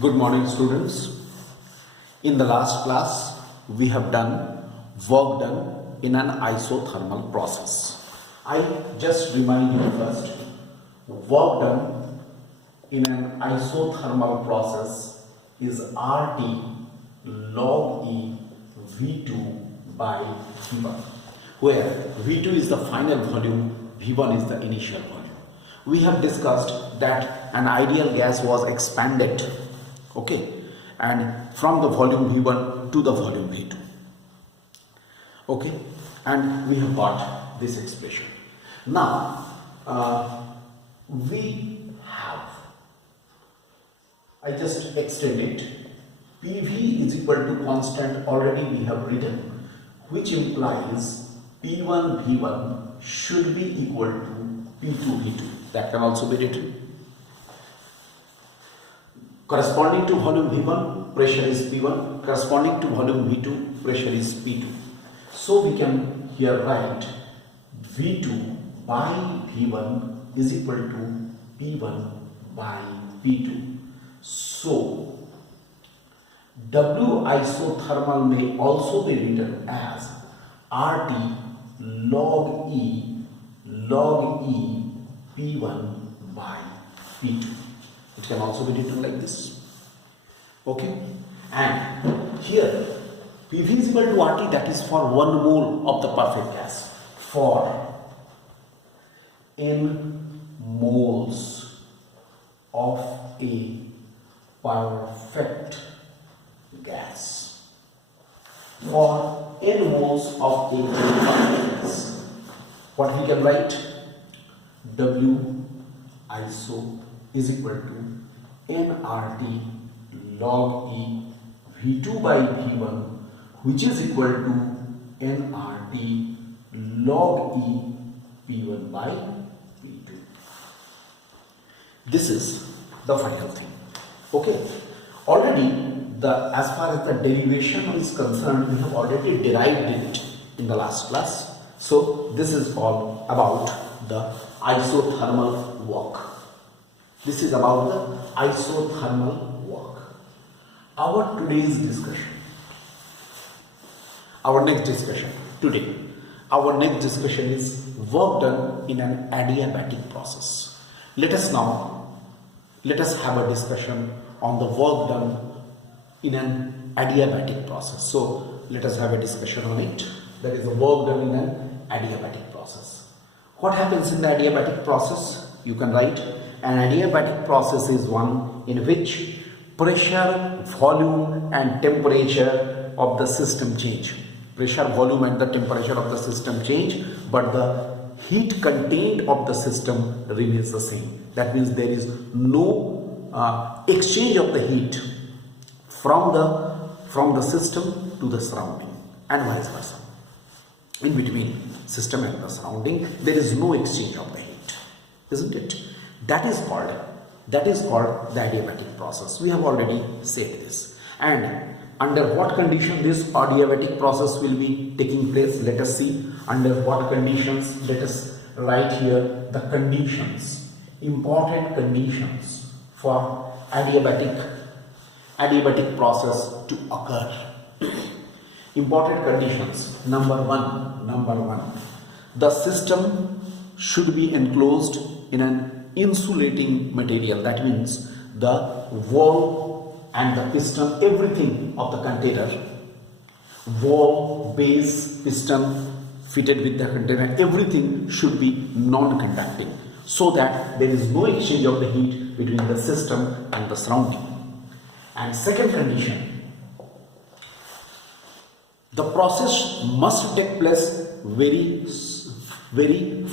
Good morning, students. In the last class, we have done work done in an isothermal process. I just remind you first, work done in an isothermal process is RT log E V2 by V1, where V2 is the final volume, V1 is the initial volume. We have discussed that an ideal gas was expanded, okay, and from the volume V1 to the volume V2, okay, and we have got this expression. Now we have, I just extend it, PV is equal to constant, already we have written, which implies P1 V1 should be equal to P2 V2. That can also be written. Corresponding to volume V1, pressure is P1. Corresponding to volume V2, pressure is P2. So we can here write V2 by V1 is equal to P1 by P2. So W isothermal may also be written as RT log E P1 by P2. It can also be written like this. Okay, and here PV is equal to RT, that is for 1 mole of the perfect gas. For n moles of a perfect gas. For n moles of a perfect gas, what we can write? W iso is equal to nRT log E V2 by V1, which is equal to nRT log E P1 by P2. This is the final thing. Okay, already as far as the derivation is concerned, we have already derived it in the last class. So this is all about the isothermal work. This is about the isothermal work. Our today's discussion, our next discussion today, our next discussion is work done in an adiabatic process. Let us have a discussion on the work done in an adiabatic process. So let us have a discussion on it. That is the work done in an adiabatic process. What happens in the adiabatic process? You can write, an adiabatic process is one in which pressure, volume and temperature of the system change. Pressure, volume and the temperature of the system change, but the heat contained of the system remains the same. That means there is no exchange of the heat from the system to the surrounding and vice versa. In between system and the surrounding, there is no exchange of the heat, isn't it? That is called the adiabatic process. We have already said this. And under what condition this adiabatic process will be taking place? Let us see under what conditions. Let us write here the conditions, important conditions for adiabatic process to occur. Important conditions. Number one, the system should be enclosed in an insulating material. That means the wall and the piston, everything of the container, wall, base, piston fitted with the container, everything should be non-conducting, so that there is no exchange of the heat between the system and the surrounding. And second condition, the process must take place very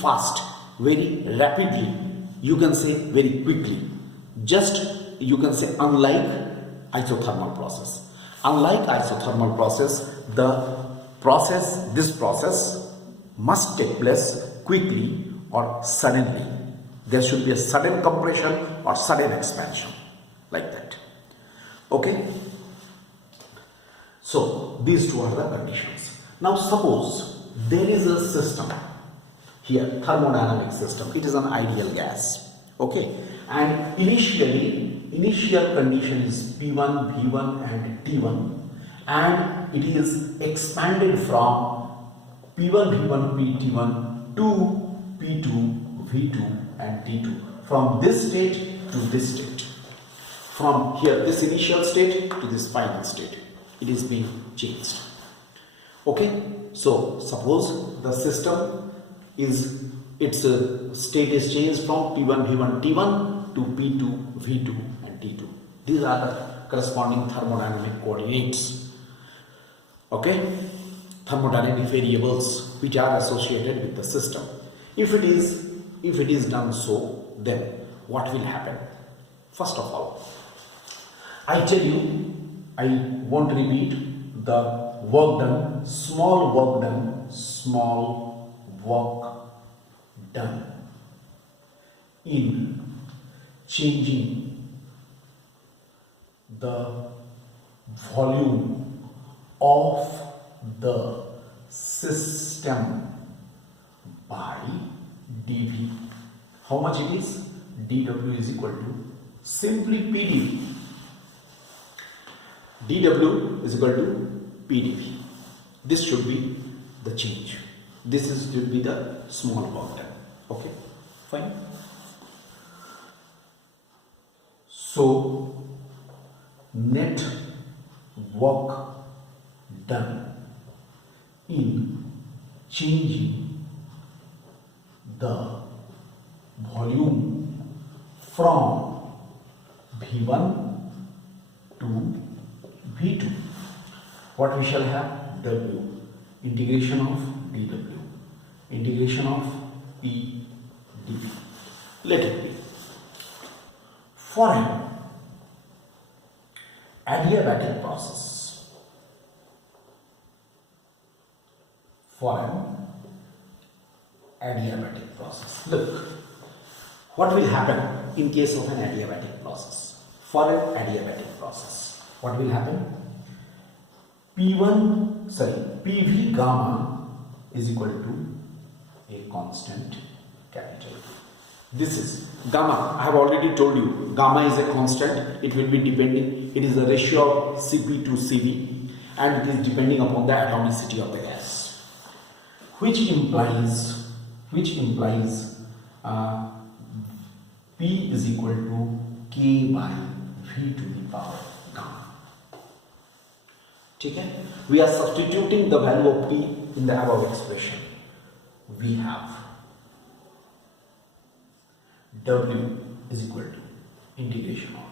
fast, very rapidly. You can say very quickly. Just you can say unlike isothermal process. Unlike isothermal process, this process must take place quickly or suddenly. There should be a sudden compression or sudden expansion, like that. Okay. So these two are the conditions. Now suppose there is a system here, thermodynamic system. It is an ideal gas. Okay, and initially initial condition is P1, V1 and T1, and it is expanded from P1, V1, Pt1 to P2, V2 and T2. From this state to this state. From here, this initial state to this final state. It is being changed. Okay, so suppose the system is, its state is changed from P1, V1, T1 to P2, V2 and T2. These are the corresponding thermodynamic coordinates. Okay, thermodynamic variables which are associated with the system. If it is done so, then what will happen? First of all, I tell you, I won't repeat the work done, small work done in changing the volume of the system by dV. How much it is? dW is equal to simply PdV. dW is equal to PdV. This should be the change. This should be the small work done. Okay, fine. So, net work done in changing the volume from V1 to V2. What we shall have? W. Integration of dW. Integration of P dV. Let it be. For an adiabatic process. For an adiabatic process. Look, what will happen in case of an adiabatic process? For an adiabatic process, what will happen? PV gamma is equal to a constant capital. This is gamma. I have already told you, gamma is a constant. It will be depending, it is the ratio of Cp to Cv, and it is depending upon the atomicity of the gas, which implies P is equal to K by V to the power gamma. Okay? We are substituting the value of P in the above expression. We have W is equal to integration of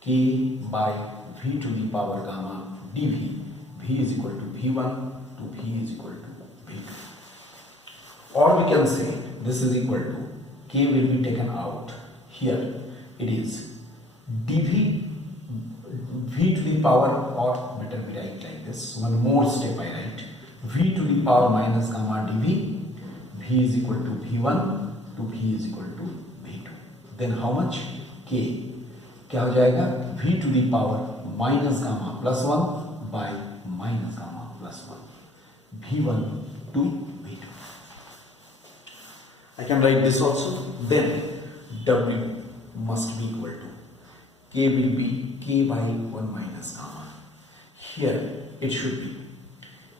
K by V to the power gamma dV. V is equal to V1 to V is equal to V2. Or we can say this is equal to K will be taken out. Here it is dV V to the power, or better we write like this, one more step I write, V to the power minus gamma dV. V is equal to V1 to V is equal to V2. Then how much? K. क्या हो जाएगा? V to the power minus gamma plus 1 by minus gamma plus 1. V1 to V2. I can write this also. Then W must be equal to K will be K by 1 minus gamma. Here it should be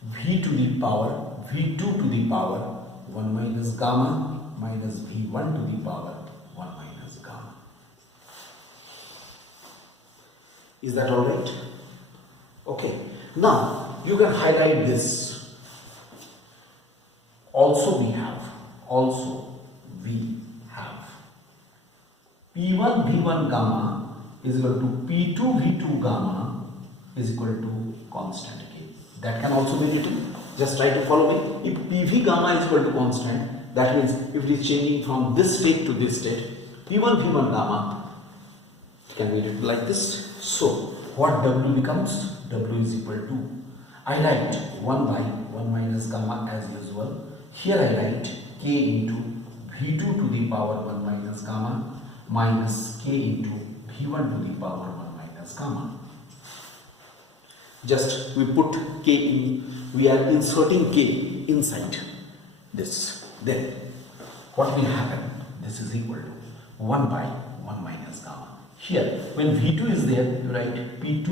V to the power V2 to the power 1 minus gamma minus V1 to the power 1 minus gamma. Is that alright? Okay. Now you can highlight this. Also we have P1 V1 gamma is equal to P2 V2 gamma is equal to constant K. That can also be written. Just try to follow me. If PV gamma is equal to constant, that means if it is changing from this state to this state, P1 V1 gamma can be written like this. So what W becomes? W is equal to, I write 1 by 1 minus gamma as usual. Here I write K into V2 to the power 1 minus gamma minus K into V1 to the power 1 minus gamma. Just we put K in, we are inserting K inside this. Then what will happen? This is equal to 1 by 1 minus gamma. Here, when V2 is there, you write P2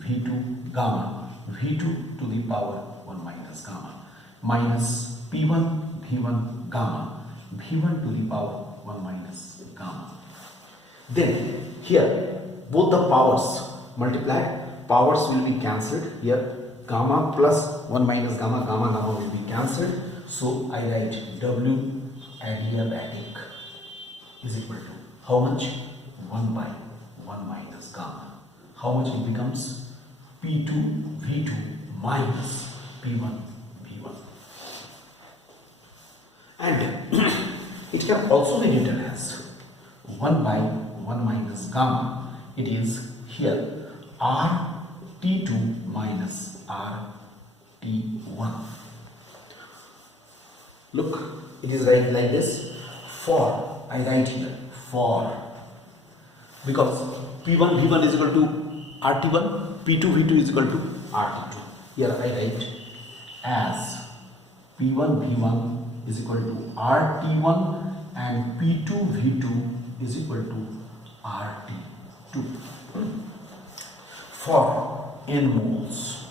V2 gamma, V2 to the power 1 minus gamma, minus P1 V1 gamma, V1 to the power 1 minus gamma. Then, here, both the powers multiplied, powers will be cancelled. Here, gamma plus 1 minus gamma, gamma will be cancelled. So, I write W adiabatic is equal to how much? 1 by 1 minus gamma. How much it becomes? P2 V2 minus P1 V1. And it can also be written as 1 by 1 minus gamma. It is here RT2 minus RT1. Look, it is right like this. For, I write here, for, because P1 V1 is equal to RT1, P2 V2 is equal to RT2. Here I write as P1 V1 is equal to RT1 and P2 V2 is equal to RT2. For n moles,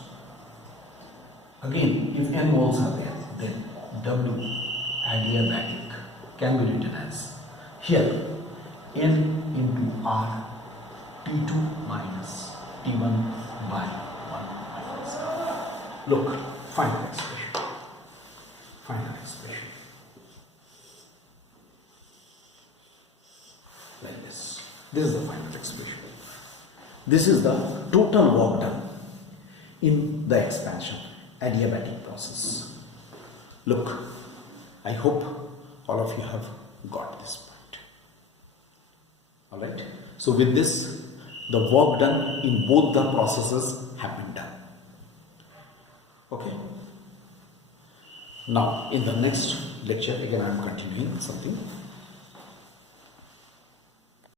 again if n moles are there, then W adiabatic can be written as here n into R T2 minus T1 by 1 minus R. Look, final expression. Final expression. Like this. This is the final expression. This is the total work done in the expansion adiabatic process. Look, I hope all of you have got this point. Alright, so with this, the work done in both the processes have been done. Okay. Now, in the next lecture, again I am continuing something.